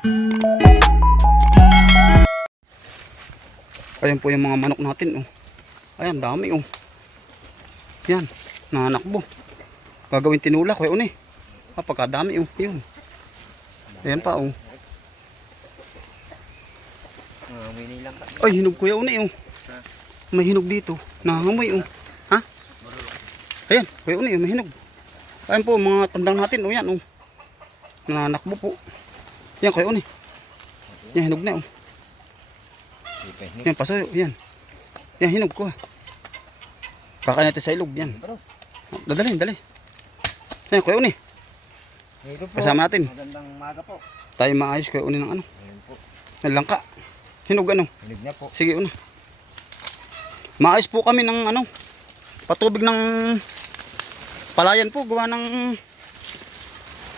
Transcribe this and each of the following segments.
Ayan po yung mga manok natin, oh. Ayan, dami, oh. Yan, nanakbo. Gagawin tinula, kuya uni. Ah, pagkadami, oh. Yun. Ayan pa, oh. Ay, hinog kuya uni, oh. May hinog dito. Nangangamoy, oh. Ha? Ayan, kuya uni, oh, may hinog. Ayan po, mga tandang natin, oh, yan, oh. Nanakbo po. Yan, kuya uni. Yan, hinog na, oh. Yan, pasoyo, yan. Yan, hinog ko, ah. Kakain natin sa ilog, yan. Dadali, dali. Yan. Hello po. Kasama natin. Magandang umaga po. Tayo maayos kuya uni ng ano. Ng langka. Hinog ano. Hinig na po. Sige, una. Maayos po kami ng ano. Patubig ng palayan po. Gawa ng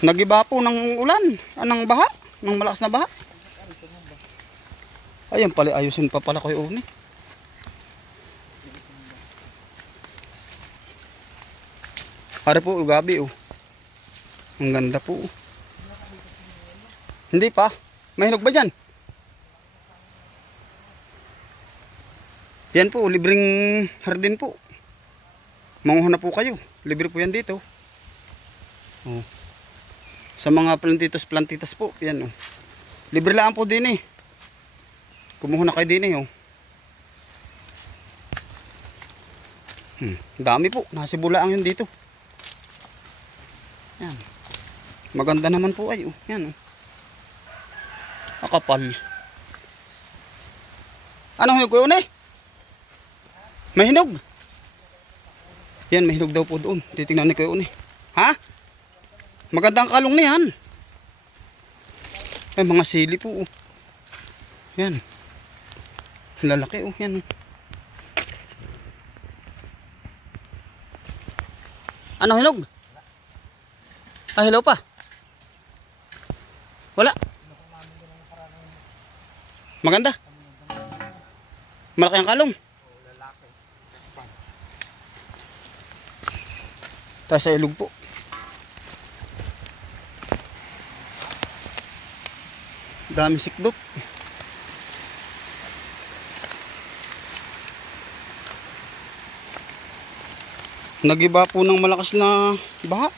nagiba po ng ulan. Anong baha. Ng malakas na baha. Ayan pala, ayusin pa pala kuya uni. Para po, ugabi oh. Ang ganda po. oh. Hindi pa. May hinog ba dyan? Yan po, libreng hardin po. Manguha na po kayo. Libre po yan dito. Oh. Sa mga plantitos plantitas po, yan oh. Libre lang po din eh. Kumuha na kayo din eh oh. Hmm, dami po, nasa bulaang yun dito. Yan. Maganda naman po ay oh. Yan oh. Akapal. Anong hinog ko yun eh? May hinog. Yan, may hinog daw po doon. Titingnan ni Kuya Uni. Ha? Magandang kalong na yan. Ay, mga sili po. oh. Yan. Lalaki oh, yan. oh. Ano hinog? Ah, hello pa. Wala. Maganda. Malaki ang kalong. Tayo sa ilog po. Dami sikdot. Nagiba po ng malakas na baha.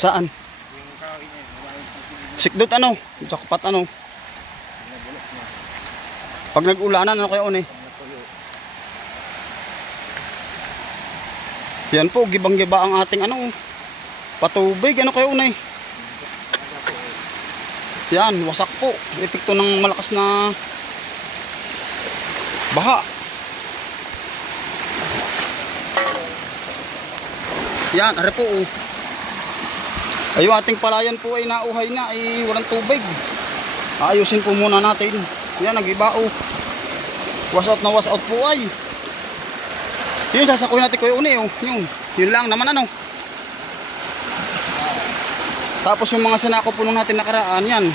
Saan? Sikdot ano? Jackpot ano? Pag nag-ulanan ano kayo ni? Pag Yan po, gibang-giba ang ating ano, patubig, ano kayo unay? Yan, wasak po. Epekto ng malakas na baha. Yan, are po. oh. Ay, ating palayan po ay nauhay na, ay walang tubig. Ayusin po muna natin. Yan, nag-iba oh. Was na was out po ay. Yun, sasakuhin natin kuya uni, oh. Yun, yun lang naman ano. Tapos yung mga sinako po nung natin nakaraan, yan.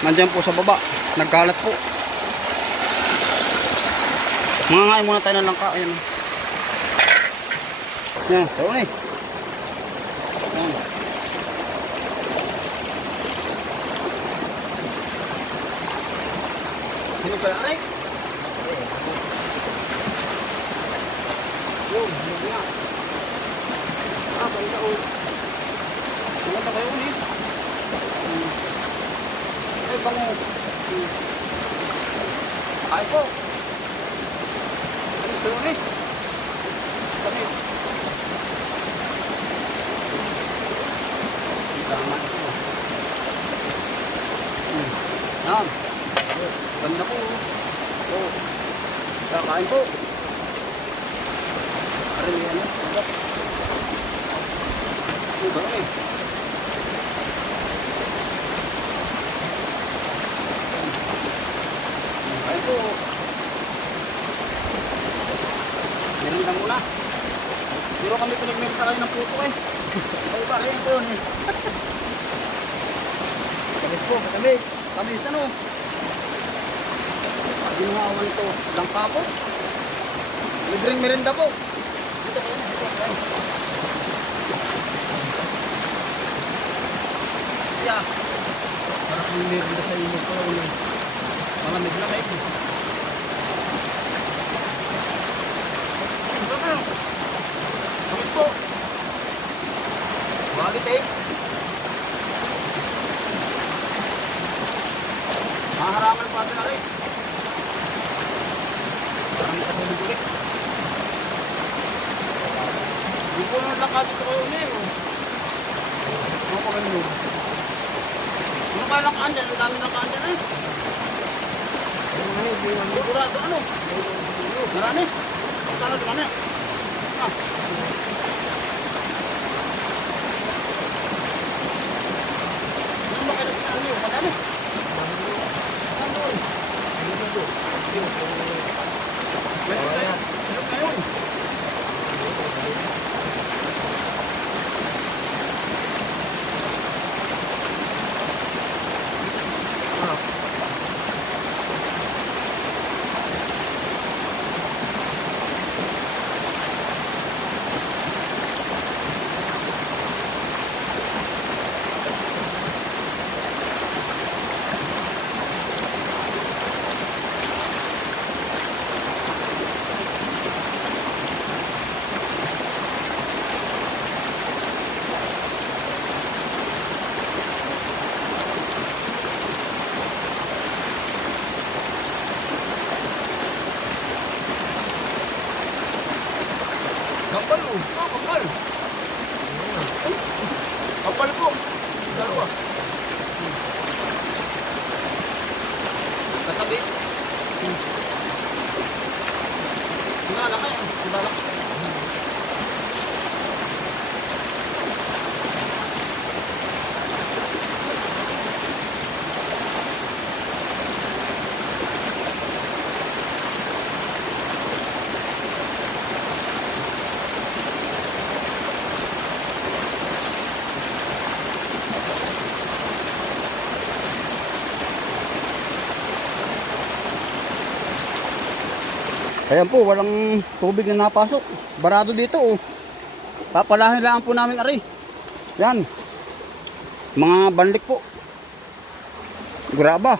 Nandyan po sa baba. Nagkalat po. Mga ngayon muna tayo ng langka. Ayan. Yan, kuya uni. Yan. Sino kaya? Yun, yun nga. Ah, banda o. Banda kayo ulit. Hmm. Hmm. Ay po. Kayo ulit? Kami. Tama ito. Hmm. Yan. Ganda po. Oh. Kakain po. pula. Pero kami pinagmerta kayo ng puto eh. Ay ba kayo po yun eh. Matamig po, matamig. Tamis ano? Ginawawan ito. Langka po. Libreng merenda po. Dito kayo na. Dito kayo. Yeah. Parang merenda sa inyo po. Malamig na kayo. Po. Bakit eh? Maharaman pa ito na rin. Parang katulog ulit. Yung po nang lakad ito kayo na yun. Ano pa ganun yun? Ano ka nakaan dyan? Ang dami nakaan dyan eh. Sigurado ano? Marami. Sana dumami. Ah. Ano ba kayo? Ano yun? Madami. Ano yun? Meron kayo? Meron kayo? Kapal oh. Ah, kapal. Kapal po. Dalawa. Katabi. Sinala kayo. Sinala Ayan po, walang tubig na napasok. Barado dito oh. Papalahin lang po namin ari. Yan. Mga banlik po. Graba.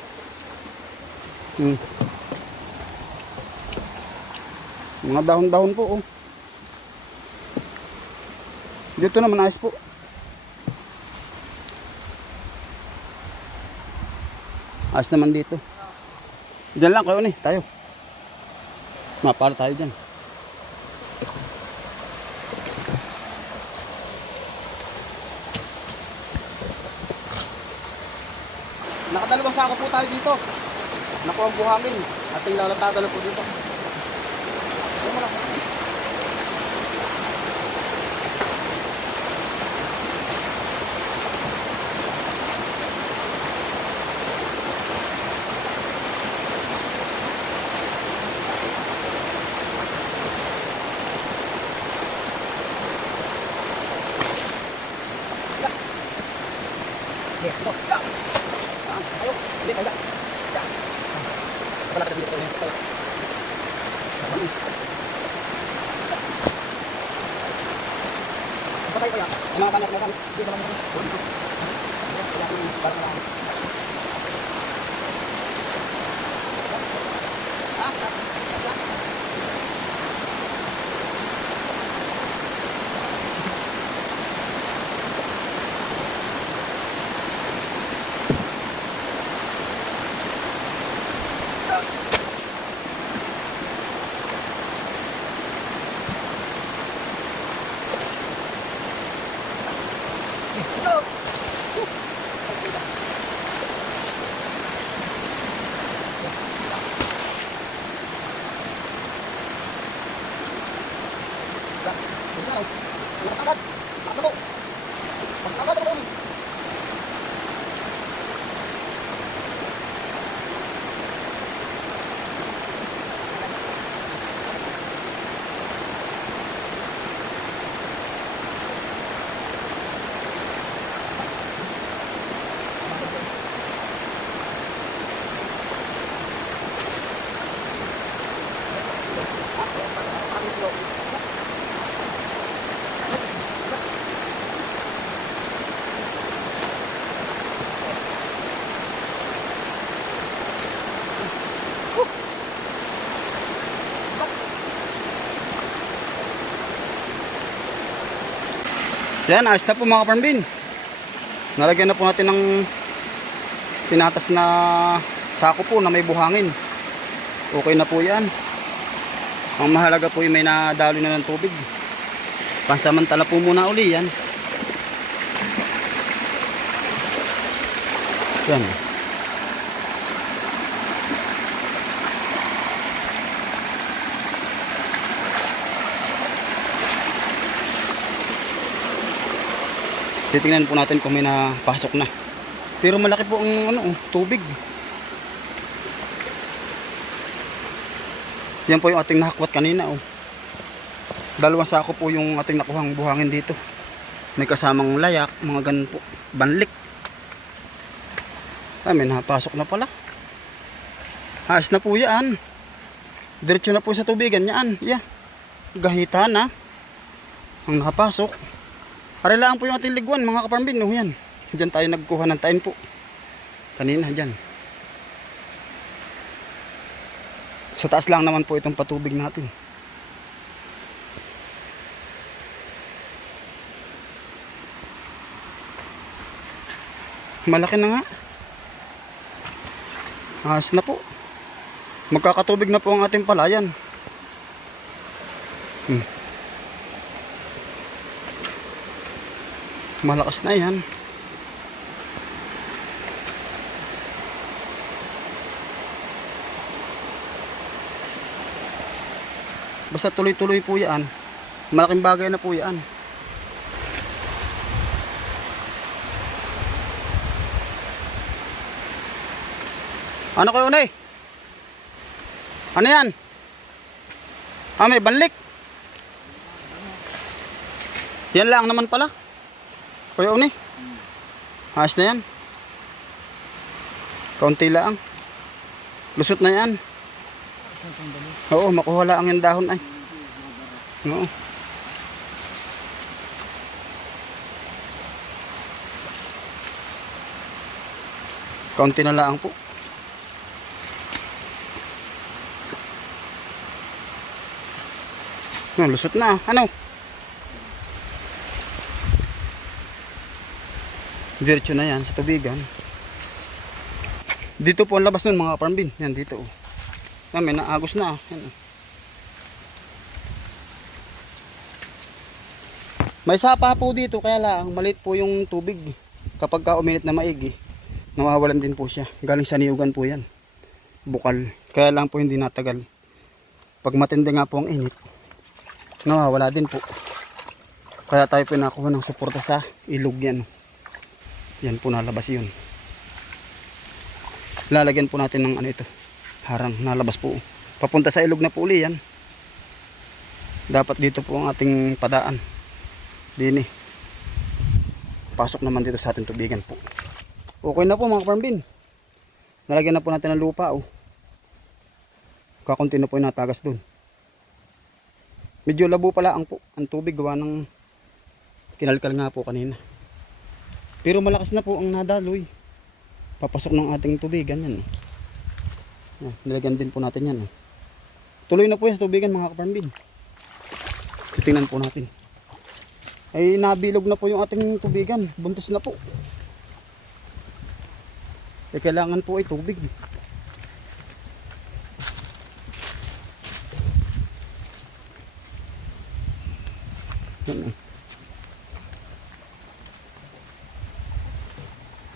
Hmm. Mga dahon-dahon po oh. Dito naman ayos po. Ayos naman dito. Diyan lang kayo ni, tayo. Mapala tayo dyan. Nakadalawang sako po tayo dito. Naku ang buhangin. Ating lalatagan po dito. Ayun mo lang. Sige, ito. Ya. Ah, Ayo, hindi kaya. Ya. Wala ka dito. Ito. Patay kaya. Ang mga kamera natin. Dito lang natin. Dito. Kaya yung barang lang. Ah, ah. Nakakad. Nakakad. Nakakad ako. Yan, ayos na po mga kaparmbin. Nalagyan na po natin ng pinatas na sako po na may buhangin. Okay na po yan. Ang mahalaga po yung may nadalo na ng tubig. Pansamantala po muna uli yan. Yan. Titingnan po natin kung may napasok na. Pero malaki po ang ano, oh, tubig. Yan po yung ating nahakwat kanina. Oh. Dalawang sako po yung ating nakuhang buhangin dito. May kasamang layak, mga ganun po. Banlik. Ah, may napasok na pala. Ayos na po yan. Diretso na po sa tubigan yan. Yeah. Gahita na. Ang nakapasok. Arilaan po yung ating liguan mga kaparambin. No, yan. Diyan tayo nagkuha ng tain po. Kanina dyan. Sa taas lang naman po itong patubig natin. Malaki na nga. Ayos na po. Magkakatubig na po ang ating palayan. Hmm. Malakas na yan. Basta tuloy-tuloy po yan. Malaking bagay na po yan. Ano kayo unay? Ano yan? Ah, may banlik. Yan lang naman pala. Kuya unay. Ayos na yan. Kaunti lang. Lusot na yan. Oo, makuha lang yung dahon ay. Oo. Kaunti na lang po. Lusot na. Ano? Diretso na yan sa tubigan. Dito po ang labas nun mga farmbin. Yan dito. Oh. Yan, may naagos na. ah. Yan, oh. May sapa po dito kaya lang maliit po yung tubig. Kapag ka uminit na maigi, nawawalan din po siya. Galing sa niyugan po yan. Bukal. Kaya lang po hindi natagal. Pag matindi nga po ang init, nawawala din po. Kaya tayo pinakuha ng suporta sa ilog yan. Yan po nalabas yun. Lalagyan po natin ng ano ito. Harang nalabas po. Papunta sa ilog na po uli yan. Dapat dito po ang ating padaan. Dini. Pasok naman dito sa ating tubigan po. Okay na po mga farmbin. Nalagyan na po natin ng lupa oh. Kakunti na po yung natagas dun. Medyo labo pala ang, po, ang tubig gawa ng kinalkal nga po kanina. Pero malakas na po ang nadaloy. Papasok ng ating tubigan yan. Oh. nilagyan din po natin yan. Oh. Tuloy na po yan sa tubigan mga kaparmbin. Titingnan po natin. Ay nabilog na po yung ating tubigan. Buntis na po. Eh kailangan po ay tubig. Yan. oh.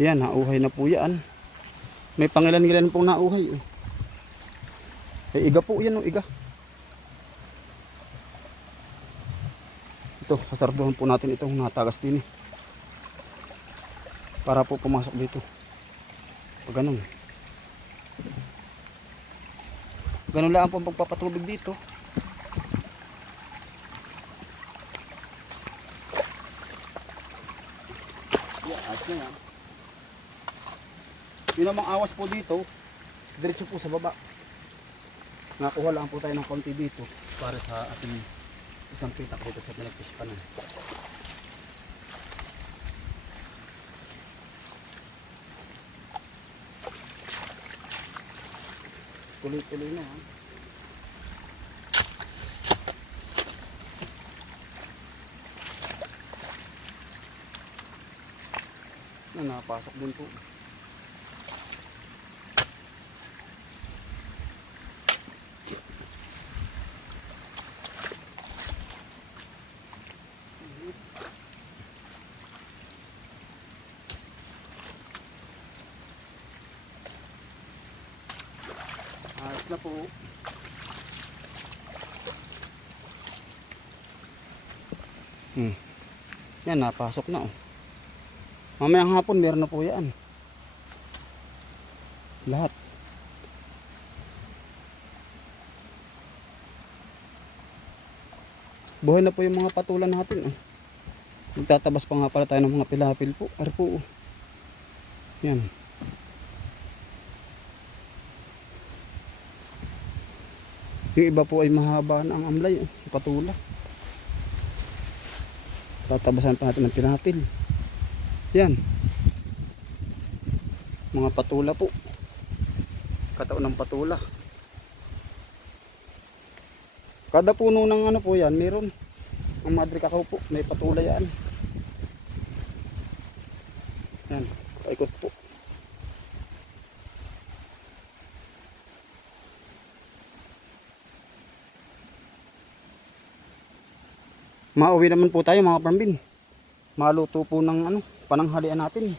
Yan, nauhay na po yan. May pangilan-ngilan pong nauhay. Eh, iga po yan, oh, iga. Ito, sasarduhan po natin itong natagas din eh. Para po pumasok dito. Pag ganun. Ganun lang po ang pagpapatubig dito. Yeah, na yan. Yun namang awas po dito, diretso po sa baba. Nakuha lang po tayo ng konti dito para sa ating isang pitak dito sa pinagpispanan. Tuloy-tuloy na ha. Yan, napasok din po. Ayos na po. Hmm. Yan, napasok na oh. Mamayang hapon, meron na po yan. Lahat. Buhay na po yung mga patulan natin. Oh. Magtatabas pa nga pala tayo ng mga pilapil po. Ar po. oh. Yan. Yung iba po ay mahaba na ang amlay. Oh. Patula. Tatabasan pa natin ng pilapil. Yan. Mga patula po. Kataon ng patula. Kada puno ng ano po yan, meron. Ang madre kakao po, may patula yan. Yan, paikot po. Mauwi naman po tayo mga parmbin. Maluto po ng ano, pananghalian natin.